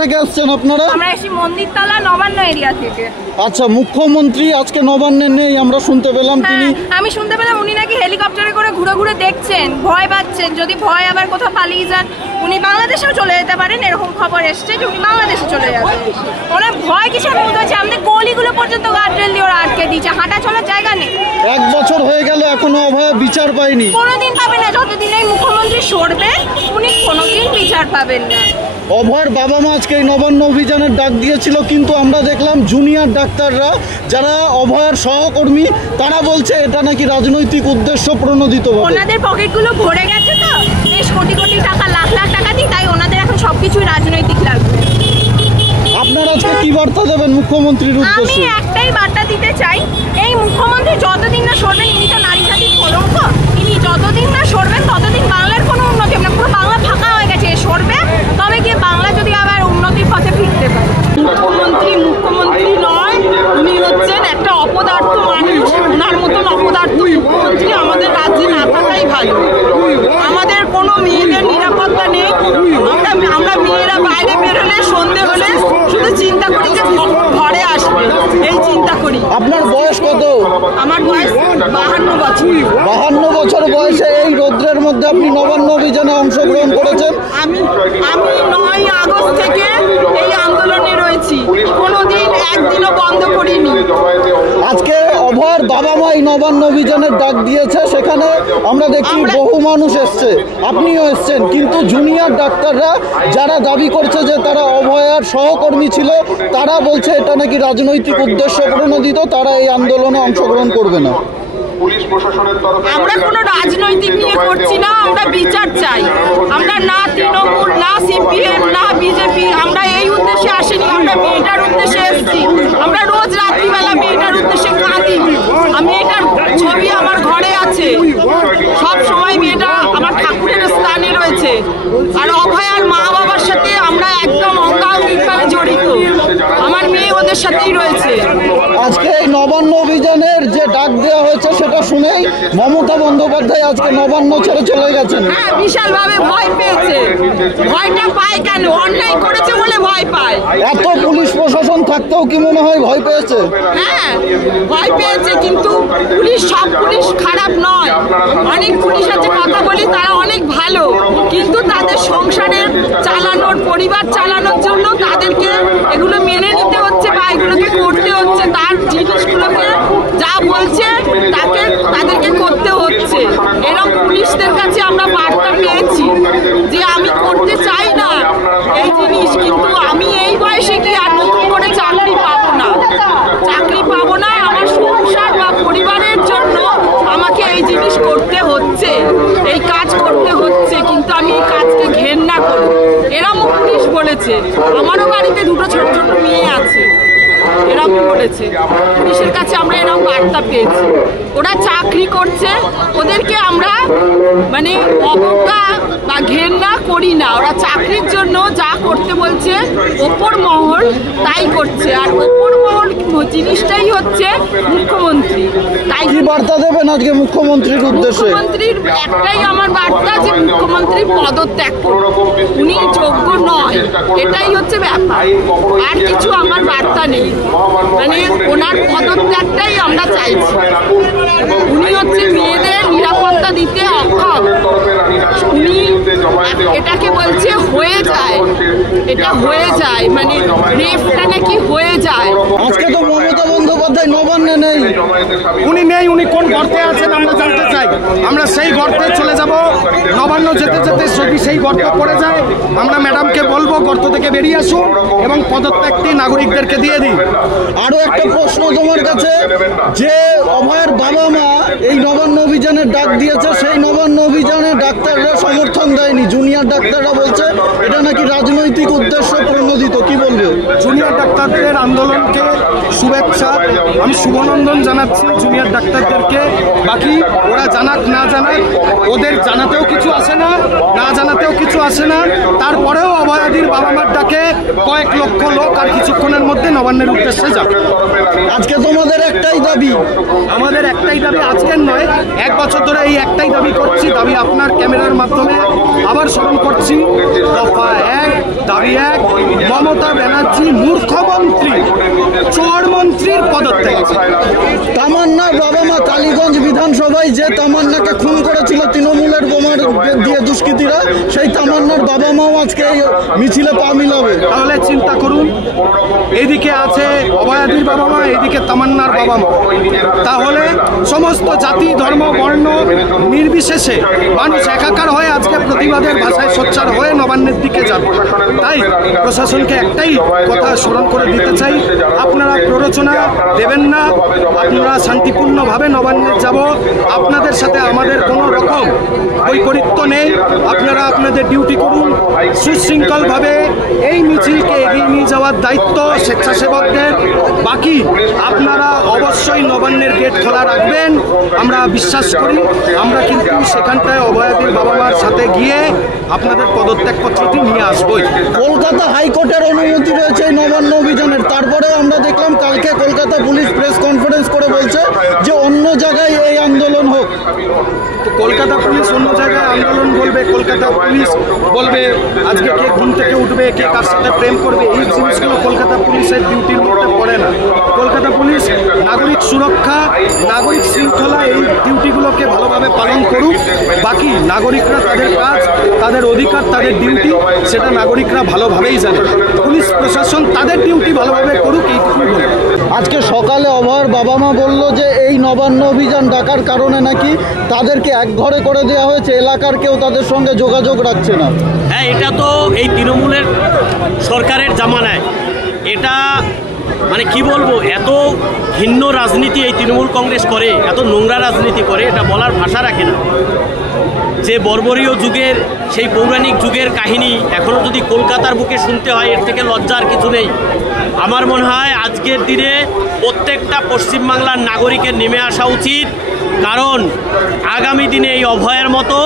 থেকে আসছেন আপনারা? আমরা এসেছি মন্দিরতলা নবান্ন এরিয়া থেকে। আচ্ছা, মুখ্যমন্ত্রী আজকে নবান্নে নেই, আমরা শুনতে পেলাম। তিনি আমি শুনতে পেলাম উনি নাকি হেলিকপ্টারে করে ঘুরে ঘুরে দেখছেন, ভয় পাচ্ছেন যদি ভয় আবার কোথাও পালিয়ে যান উনি বাংলাদেশেও চলে যেতে পারেন, এরকম খবর এসছে যে উনি বাংলাদেশে চলে যাবেন। ওনার ভয় কিসের মধ্যে হচ্ছে? আমাদের গলিগুলো পর্যন্ত গার্ডরেল দিয়ে ওরা আটকে দিয়েছে, হাঁটা চলার জায়গা নেই। 1 বছর হয়ে গেল এখনো অভয়া বিচার পায়নি। কোনোদিন পাবে না, যতদিন এই মুখ্যমন্ত্রী সরবে উনি কোনোদিন বিচার পাবেন না। অভয়ার বাবা মা আজকে এই নবান্ন অভিযানের ডাক দিয়েছিল, কিন্তু আমরা দেখলাম জুনিয়র ডাক্তাররা যারা অভয়ার সহকর্মী তারা বলছে এটা নাকি রাজনৈতিক উদ্দেশ্য প্রণোদিত। ওনাদের পকেটগুলো ভরে গেছে তো বেশ কোটি কোটি টাকা, লাখ লাখ টাকা দিই, তাই ওনাদের এখন সবকিছুই রাজনৈতিক লাগবে। আপনারা আজকে কি বার্তা দেবেন মুখ্যমন্ত্রীর উদ্দেশ্যে? আমি একটাই বার্তা দিতে চাই, এই মুখ্যমন্ত্রী যতদিন না সরবেন, ইনি তো নারী জাতির কলঙ্ক, ইনি যতদিন না সরবেন ততদিন বাংলার কোনো উন্নতি হবে না। পুরো বাংলা ফাঁকা হয়ে গেছে, সরবে তবে গিয়ে বাংলা যদি আবার উন্নতির পথে ফিরতে পারে। মুখ্যমন্ত্রী নয়, উনি হচ্ছেন একটা অপদার্থ মানুষ। ওনার মতন অপদার্থ মুখ্যমন্ত্রী আমাদের রাজ্যে না থাকাই ভালো। আমাদের কোনো মেয়েদের নিরাপত্তা নেই। আমরা মেয়েরা বাইরে বেরোলে সন্ধে হলে শুধু চিন্তা করি যে ঘরে আসবে, এই চিন্তা করি। আপনার বয়স কত? আমার বয়স 52 বছর। 52 বছর বয়সে এই রৌদ্রের মধ্যে আপনি নবান্ন অভিযানে অংশগ্রহণ করেছেন? আমি 9 আগস্ট থেকে এই আন্দোলনে রয়েছি, কোনোদিন একদিনও বন্ধ করিনি। আজকে অভয়ার বাবা মা এই নবান্ন অভিযানের ডাক দিয়েছে, সেখানে আমরা দেখছি বহু মানুষ এসছে, আপনিও এসছেন, কিন্তু জুনিয়র ডাক্তাররা যারা দাবি করছে যে তারা অভয়ার সহকর্মী ছিল তারা বলছে এটা নাকি রাজনৈতিক উদ্দেশ্য প্রণোদিত, তারা এই আন্দোলনে অংশগ্রহণ করবে না। আমরা কোনো রাজনৈতিক নিয়ে করছি না, আমরা বিচার চাই। আমরা না তৃণমূল, না সিপিএম, না বিজেপি, আমরা এই উদ্দেশ্যে আসিনি, আমরা মেয়েটার উদ্দেশ্যে এসেছি। আমরা রোজ রাত্রিবেলা মেয়েটার উদ্দেশ্যে কাঁদি। আমি এটার ছবি আমার ঘরে আছে, সব সময় মেয়েটা আমার ঠাকুরের স্থানে রয়েছে। আর অভয়ার মা বাবার সাথে আমরা একদম অঙ্গাঙ্গিভাবে জড়িত, আমার মেয়ে ওদের সাথেই রয়েছে। আজকে এই নবান্ন অভিযানের যে ডাক দেওয়া হয়েছে সেটা শুনেই মমতা বন্দ্যোপাধ্যায় আজকে নবান্ন ছেড়ে চলে গেছেন। হ্যাঁ, বিশালভাবে ভয় পেয়েছে। ভয়টা পায় কেন? অন্যায় করেছে বলে ভয় পায়। এত পুলিশ প্রশাসন থাকতেও কি মনে হয় ভয় পেয়েছে? হ্যাঁ, ভয় পেয়েছে, কিন্তু সব পুলিশ খারাপ নয়। অনেক পুলিশ আছে, কথা বলি তারা অনেক ভালো, কিন্তু তাদের সংসারের চালানোর, পরিবার চালানোর জন্য তাদেরকে এগুলো মেনে নিতে হচ্ছে বা এগুলোকে করতে হচ্ছে। তার জিনিসগুলোকে যা বলছে তাদেরকে করতে হচ্ছে। এরকম পুলিশদের কাছে আমরা বার্তা পেয়েছি যে আমি করতে চাই না এই জিনিস, কিন্তু আমি এই বয়সে কি আর নতুন করে চাকরি পাবো না, আমার সংসার বা পরিবারের জন্য আমাকে এই জিনিস করতে হচ্ছে, এই কাজ করতে হচ্ছে, কিন্তু আমি এই কাজকে ঘেন্না করি। এরকম পুলিশ বলেছে। আমারও বাড়িতে 2 ছোট ছোট মেয়ে আছে, এরকম বলেছে। পুলিশের কাছে আমরা এরকম বার্তা পেয়েছি। ওরা চাকরি করছে, ওদেরকে আমরা মানে অবজ্ঞা বা ঘেন্না করি না। ওরা চাকরির জন্য যা করতে বলছে ওপর মহল তাই করছে, আর ওপর মহল জিনিসটাই হচ্ছে মুখ্যমন্ত্রী। তাই কি বার্তা দেবেন আজকে মুখ্যমন্ত্রীর উদ্দেশ্যে? মুখ্যমন্ত্রীর একটাই আমার বার্তা যে মুখ্যমন্ত্রী পদত্যাগ করুন, উনি যোগ্য নয়, এটাই হচ্ছে ব্যাপার। আর কিছু আমার বার্তা নেই, মানে ওনার পদত্যাগটাই আমরা চাইছি। উনি হচ্ছে মেয়েদের নিরাপত্তা দিতে অক্ষম। উনি এটাকে বলছে হয়ে যায়, এটা হয়ে যায়, মানে রেপটা নাকি হয়ে যায়। আজকে তো মমতা বন্দ্যোপাধ্যায় নবান্নে নেই। উনি নেই, উনি কোন গর্তে আছেন আমরা জানতে চাই। আমরা সেই গর্তে চলে যাব। নবান্ন যেতে যেতে যদি সেই গর্ত পড়ে যায়, আমরা ম্যাডামকে বলবো গর্ত থেকে বেরিয়ে আসুন এবং পদত্যাগটি নাগরিকদেরকে দিয়ে দিন। আরো একটা প্রশ্ন তোমার কাছে, যে অভয়ের বাবা মা এই নবান্ন অভিযানের ডাক দিয়েছে, সেই নবান্ন অভিযানে ডাক্তাররা সমর্থন দেয়নি, জুনিয়র ডাক্তাররা বলছে এটা নাকি রাজনৈতিক উদ্দেশ্য প্রণোদিত, কি বলবে? জুনিয়র ডাক্তারদের আন্দোলনকে শুভেচ্ছা, আমি শুভনন্দন জানাচ্ছি জুনিয়র ডাক্তারদেরকে। বাকি ওরা জানাক না জানাক, ওদের জানাতেও কিছু আসে না, না জানাতেও কিছু আসে না। তারপরেও অভয়াদির বাবা মার ডাকে কয়েক লক্ষ লোক আর কিছুক্ষণের মধ্যে নবান্নের উদ্দেশ্যে যাবে। আজকে তোমাদের একটাই দাবি, আমাদের একটাই দাবি, আজকের নয়, 1 বছর ধরে এই একটাই দাবি করছি। দাবি আপনার ক্যামেরার মাধ্যমে আবার স্মরণ করছি। দফা 1, দাবি 1, মমতা ব্যানার্জি মূর্খমন্ত্রী, চোর মন্ত্রীর পদত্যাগ। তামান্নার বাবা মা কালীগঞ্জ বিধানসভায় যে তামান্নাকে খুন করেছিল তৃণমূলের বোমার দিয়ে দুষ্কৃতীরা, সেই তামান্নার বাবা মাও আজকে এই মিছিলে পা মিলাবে। তাহলে চিন্তা করুন, এদিকে আছে অভয়াদির বাবা মা, এদিকে তামান্নার বাবা মা। তাহলে সমস্ত জাতি, ধর্ম, বর্ণ নির্বিশেষে মানুষ একাকার হয়ে আজকে প্রতিবাদের ভাষায় সোচ্চার হয়ে নবান্নের দিকে যাবে। তাই প্রশাসনকে একটাই কথা স্মরণ করে দিতে চাই, আপনারা প্ররোচনা দেবেন না, আপনারা শান্তিপূর্ণভাবে নবান্নে যাব। আপনাদের সাথে আমাদের কোনো রকম বৈপরীত্য নেই। আপনারা আপনাদের ডিউটি করুন সুশৃঙ্খলভাবে। এই মিছিলকে এগিয়ে নিয়ে যাওয়ার দায়িত্ব স্বেচ্ছাসেবকদের। বাকি আপনারা অবশ্যই নবান্নের গেট খোলা রাখবেন। আমরা বিশ্বাস করি আমরা কিন্তু সেখানটায় অভয়াদির বাবা মার সাথে গিয়ে আপনাদের পদত্যাগপত্রটি নিয়ে আসবই। কলকাতা হাইকোর্টের অনুমতি রয়েছে এই নবান্ন অভিযানের, তারপরেও আমরা দেখলাম কালকে কলকাতা পুলিশ প্রেস কনফারেন্স করে বলছে যে অন্য জায়গায় এই আন্দোলন হোক। কলকাতা পুলিশ অন্য জায়গায় আন্দোলন বলবে, কলকাতা পুলিশ বলবে আজকে কে ঘুম থেকে উঠবে, কে কার সাথে প্রেম করবে, এই জিনিসগুলো কলকাতা পুলিশের ডিউটির মধ্যে পড়ে না। কলকাতা পুলিশ নাগরিক সুরক্ষা, নাগরিক শৃঙ্খলা, এই ডিউটিগুলোকে ভালোভাবে পালন করুক। বাকি নাগরিকরা তাদের কাজ, তাদের অধিকার, তাদের ডিউটি, সেটা নাগরিকরা ভালোভাবেই জানে। পুলিশ প্রশাসন তাদের ডিউটি ভালোভাবে করুক, এইটুকুই বলব। আজকে সকালে অভয়ের বাবা মা বলল যে এই নবান্ন অভিযান ডাকার কারণে নাকি তাদেরকে এক ঘরে করে দেওয়া হয়েছে, এলাকার কেউ তাদের সঙ্গে যোগাযোগ রাখছে না। হ্যাঁ, এটা তো এই তৃণমূলের সরকারের জামানায়, এটা মানে কি বলবো, এত ঘিন্ন রাজনীতি এই তৃণমূল কংগ্রেস করে, এত নোংরা রাজনীতি করে, এটা বলার ভাষা রাখে না। যে বর্বরীয় যুগের, সেই পৌরাণিক যুগের কাহিনী এখনও যদি কলকাতার বুকে শুনতে হয়, এর থেকে লজ্জার কিছু নেই। আমার মনে হয় আজকের দিনে প্রত্যেকটা পশ্চিমবাংলার নাগরিকের নেমে আসা উচিত, কারণ আগামী দিনে এই অভয়ের মতো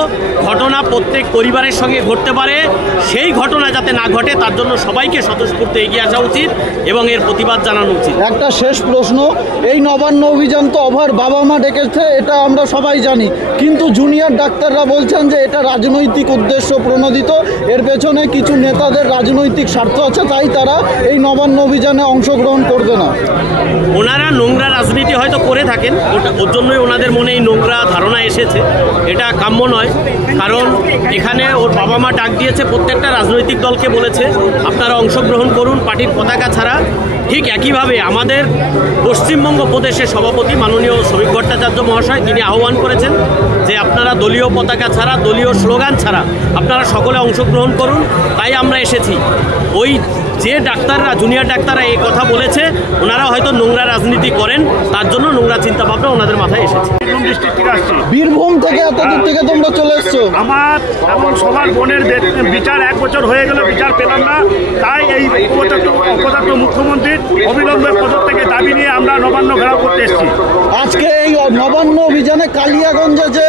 ঘটনা প্রত্যেক পরিবারের সঙ্গে ঘটতে পারে। সেই ঘটনা যাতে না ঘটে তার জন্য সবাইকে স্বতঃস্ফূর্ত এগিয়ে আসা উচিত এবং এর প্রতিবাদ জানানো উচিত। একটা শেষ প্রশ্ন, এই নবান্ন অভিযান তো অভয়ের বাবা মা ডেকেছে, এটা আমরা সবাই জানি, কিন্তু জুনিয়র ডাক্তাররা বলছেন যে এটা রাজনৈতিক উদ্দেশ্য প্রণোদিত, এর পেছনে কিছু নেতাদের রাজনৈতিক স্বার্থ আছে, তাই তারা এই নবান্ন অভিযানে অংশগ্রহণ করবে না। ওনারা নোংরা রাজনীতি হয়তো করে থাকেন, ওর জন্যই ওনাদের মনে এই নোংরা ধারণা এসেছে। এটা কাম্য নয়, কারণ এখানে ওর বাবা মা ডাক দিয়েছে, প্রত্যেকটা রাজনৈতিক দলকে বলেছে আপনারা অংশগ্রহণ করুন পার্টির পতাকা ছাড়া। ঠিক একইভাবে আমাদের পশ্চিমবঙ্গ প্রদেশের সভাপতি মাননীয় শ্রমিক ভট্টাচার্য মহাশয়, তিনি আহ্বান করেছেন যে আপনারা দলীয় পতাকা ছাড়া, দলীয় স্লোগান ছাড়া আপনারা সকলে অংশগ্রহণ করুন। তাই আমরা এসেছি। ওই যে ডাক্তাররা, জুনিয়র ডাক্তাররা এই কথা বলেছে, ওনারা হয়তো নোংরা রাজনীতি করেন, তার জন্য নোংরা চিন্তাভাবনা ওনাদের মাথায় এসেছে। ডিস্ট্রিক্ট থেকে আসছি, বীরভূম থেকে এত দূর থেকে তোমরা চলে এসছো। আমার এবং সবার বোনের বিচার 1 বছর হয়ে গেল, বিচার পেলাম না। তাই এই অপদার্থ মুখ্যমন্ত্রীর অবিলম্বে পদত্যাগের দাবি নিয়ে আমরা নবান্ন ঘেরাও করতে এসেছি। আজকে এই নবান্ন অভিযানে কালিয়াগঞ্জে যে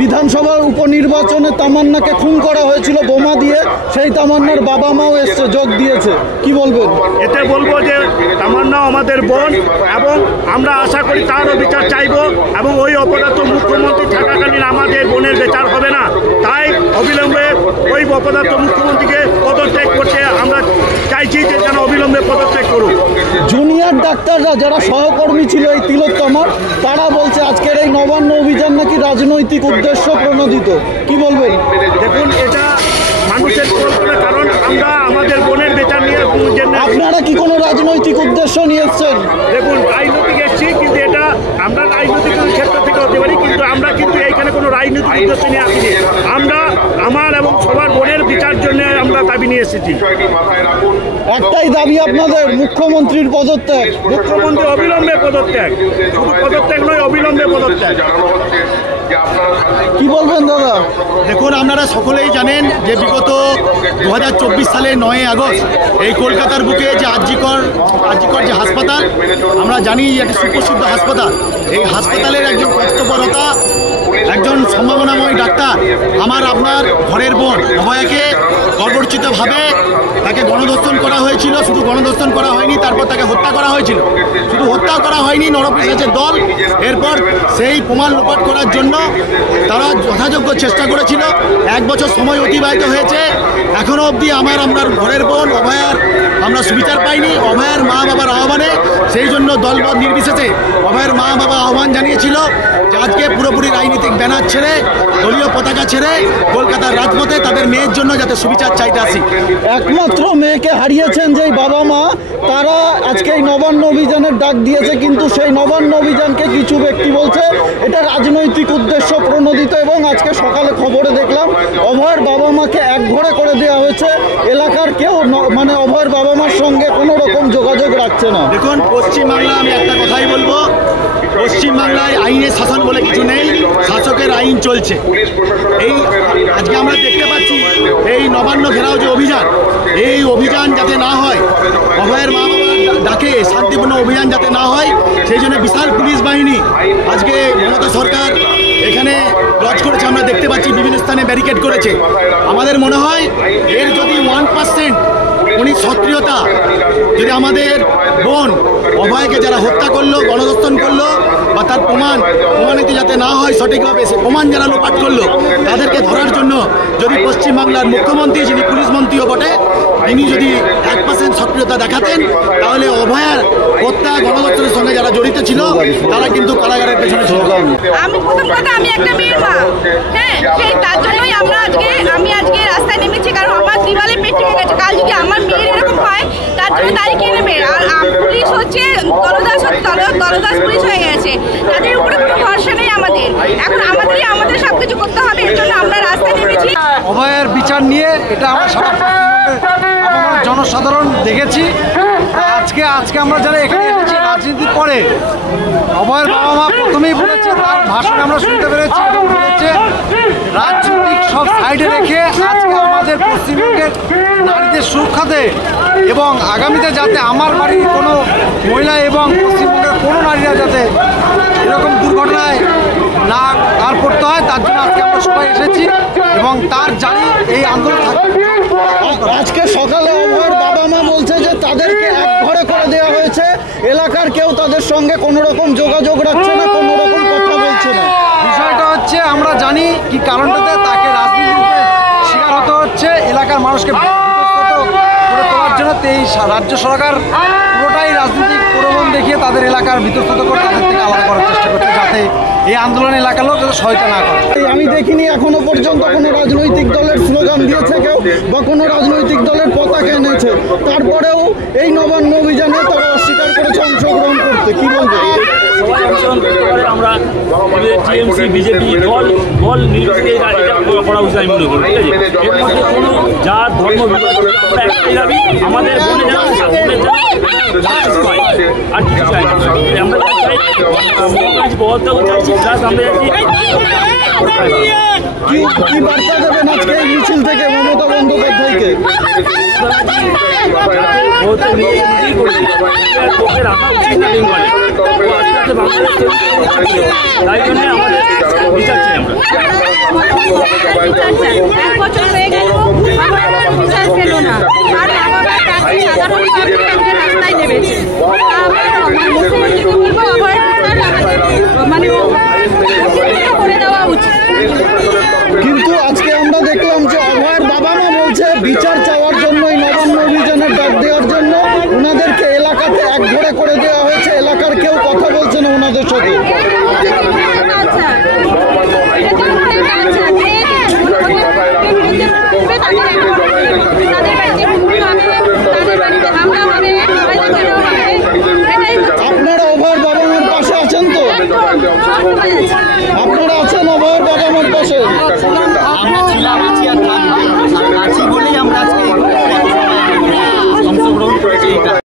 বিধানসভার উপনির্বাচনে তামান্নাকে খুন করা হয়েছিল বোমা দিয়ে, সেই তামান্নার বাবা মাও এসছে, যোগ দিয়েছে, কি বলবেন? এতে বলবো যে তামান্নাও আমাদের বোন এবং আমরা আশা করি তারও বিচার চাইব, এবং ওই অপদার্থ মুখ্যমন্ত্রী থাকাকালীন আমাদের বোনের বিচার হবে না। তাই অবিলম্বে ওই অপদার্থ মুখ্যমন্ত্রীকে পদত্যাগ করতে আমরা চাইছি, যে যেন অবিলম্বে পদত্যাগ করুন। জুনিয়র ডাক্তাররা যারা সহকর্মী ছিল এই তিলোত্তমার, তারা বলছে আজকের এই নবান্ন অভিযান নাকি রাজনৈতিক উদ্দেশ্য প্রণোদিত, কি বলবেন? দেখুন, এটা মানুষের কল্পনা, কারণ আমরা আমাদের বোনের বিচার নিয়ে আপনারা কি কোনো রাজনৈতিক উদ্দেশ্য নিয়ে এসছেন? দেখুন, রাজনৈতিক এসছি, কিন্তু এটা আমরা রাজনৈতিক ক্ষেত্র থেকে হতে পারি, কিন্তু আমরা কিন্তু এইখানে কোনো রাজনৈতিক উদ্দেশ্য নিয়ে আসিনি। আমরা আমার এবং সবার বোনের বিচার জন্য আমরা দাবি নিয়ে এসেছি। একটাই দাবি আপনাদের, মুখ্যমন্ত্রীর পদত্যাগ। মুখ্যমন্ত্রী অবিলম্বে পদত্যাগ, শুধু পদত্যাগ নয়, অবিলম্বে পদত্যাগ। কি বলবেন দাদা? দেখুন, আপনারা সকলেই জানেন যে বিগত 2024 সালের 9 আগস্ট এই কলকাতার বুকে যে আরজিকর যে হাসপাতাল, আমরা জানি একটা সুপ্রসিদ্ধ হাসপাতাল, এই হাসপাতালের একজন কর্তব্যরতা, একজন সম্ভাবনাময় ডাক্তার আমার আপনার ঘরের বোন অভয়াকে বর্বরচিতভাবে তাকে গণধর্ষণ করা হয়েছিল। শুধু গণধর্ষণ করা হয়নি, তারপর তাকে হত্যা করা হয়েছিল। শুধু হত্যা করা হয়নি, নরপিশাচের দল এরপর সেই প্রমাণ লোপাট করার জন্য তারা যথাযোগ্য চেষ্টা করেছিল। 1 বছর সময় অতিবাহিত হয়েছে, এখনও অবধি আপনার ঘরের বোন অভয়ার আমরা সুবিচার পাইনি। অভয়ার মা বাবার আহ্বানে, সেই জন্য দলবদ নির্বিশেষে অভয়ের মা বাবা আহ্বান জানিয়েছিল যে আজকে পুরোপুরি রাজনৈতিক ব্যানার ছেড়ে, দলীয় পতাকা ছেড়ে কলকাতার রাজপথে তাদের মেয়ের জন্য যাতে সুবিচার চাইতে আসি। একমাত্র মেয়েকে হারিয়েছেন যেই বাবা মা, তারা আজকে এই নবান্ন অভিযানের ডাক দিয়েছে, কিন্তু সেই নবান্ন অভিযানকে কিছু ব্যক্তি বলছে এটা রাজনৈতিক উদ্দেশ্য প্রণোদিত। এবং আজকে সকালে খবরে দেখলাম অভয়ের বাবা মাকে একঘরে করে দেওয়া হয়েছে। এলাকার কেউ মানে অভয়ের বাবা মার সঙ্গে কোনো রকম যোগাযোগ রাখছে না। দেখুন, পশ্চিমবাংলা আমি একটা কথাই বলবো, পশ্চিমবাংলায় আইনের শাসন বলে কিছু নেই, শাসকের আইন চলছে। এই আজকে আমরা দেখতে পাচ্ছি এই নবান্ন ঘেরাও যে অভিযান, এই অভিযান যাতে না হয়, অভয়ের মা বাবার ডাকে শান্তিপূর্ণ অভিযান যাতে না হয়, সেই জন্য বিশাল পুলিশ বাহিনী আজকে মমতা সরকার এখানে লজ করেছে। আমরা দেখতে পাচ্ছি বিভিন্ন স্থানে ব্যারিকেড করেছে। আমাদের মনে হয় এর যদি 1% উনি সক্রিয়তা, যদি আমাদের বোন অভয়কে যারা হত্যা করলো, গণধর্ষণ করলো, বা তার প্রমাণিত যাতে না হয় সঠিকভাবে, সে প্রমাণ যারা লোপাট করলো তাদেরকে ধরার জন্য যদি পশ্চিমবাংলার মুখ্যমন্ত্রী, যিনি পুলিশ মন্ত্রীও বটে, তিনি যদি 1% সক্রিয়তা দেখাতেন, তাহলে অভয়ার হত্যা গণধর্ষণের সঙ্গে যারা জড়িত ছিল তারা কিন্তু কারাগারের পেছনে ছিল। আমি প্রথম কথা, আমি একটা মেয়ের মা, হ্যাঁ, সেই তার জন্যই আমি আজকে রাস্তায় নেমেছি, কারণ আমার দিওয়ালে পেট ঠেকে গেছে। কাল যদি আমার মেয়ের এরকম হয়, তার জন্য দাঁড়িয়ে কে নেবে? আর পুলিশ হচ্ছে দলদাস পুলিশ হয়ে গেছে, তাদের উপরে কোনো ভরসা নেই আমাদের। এখন আমাদের সব কিছু করতে হবে, এর জন্য আমরা রাস্তায় নেমেছি। অভয়ের বিচার নিয়ে এটা আমরা সারা জনসাধারণ দেখেছি। আজকে আমরা যারা এখানে এসেছি রাজনীতি করে, অভয়ের বাবা মা প্রথমেই বলেছে, তার ভাষণে আমরা শুনতে পেরেছি, বলেছে রাজনৈতিক সব সাইডে রেখে আজকে আমাদের পশ্চিমবঙ্গের নারীদের সুরক্ষাতে এবং আগামীতে যাতে আমার বাড়ির কোনো মহিলা এবং পশ্চিমবঙ্গের কোনো নারীরা যাতে এরকম দুর্ঘটনায় না আর পড়তে হয়, তার জন্য আজকে আমরা সবাই এসেছি এবং তার জানি এই আন্দোলন থাকবে। আজকে সকালে অভয়ের বাবা মা বলছে যে তাদেরকে একঘরে করে দেওয়া হয়েছে, এলাকার কেউ তাদের সঙ্গে কোনো রকম যোগাযোগ রাখছে না, কোনো রকম কথা বলছে না। বিষয়টা হচ্ছে আমরা জানি কি কারণটাতে তাকে রাজনীতিতে শিকার হতে হচ্ছে, এলাকার মানুষকে করে তোলার জন্য এই রাজ্য সরকার পুরোটাই রাজনৈতিক প্রলোভন দেখিয়ে তাদের এলাকার বিতর্কিত করে তাদের থেকে আলাদা করার চেষ্টা করছে, যাতে এই আন্দোলন এলাকার লোক যাতে সহায়তা না করে। আমি দেখিনি এখনো পর্যন্ত কোনো রাজনৈতিক দলের স্লোগান দিয়েছে কেউ বা কোনো রাজনৈতিক দলের পতাকা এনেছে, তারপরেও এই নবান্ন অভিযানে তারা অস্বীকার করেছে অংশগ্রহণ করতে। কি বলবো? সবাই অংশগ্রহণ করতে পারে, আমরা টিএমসি বিজেপি দল নির্বিশেষে এটা করা উচিত আমি মনে করি। ঠিক আছে, এর মধ্যে কোনো জাত ধর্ম আমরা একটাই দাবি, আমাদের বোনের যেন পাই, আর কিছু চাই আমরা চাই বহত্যাগ চাইছি, প্লাস আমরা কি বার্তা দেবেন আজকে এই মিছিল থেকে মমতা বন্দ্যোপাধ্যায়কে? রাখা উচিত না বেঙ্গলে, আস্তে আস্তে বাংলাদেশ তাই জন্য আমাদের বিচার চাই। আমরা এক বছর হয়ে গেল, বিচার পেল না।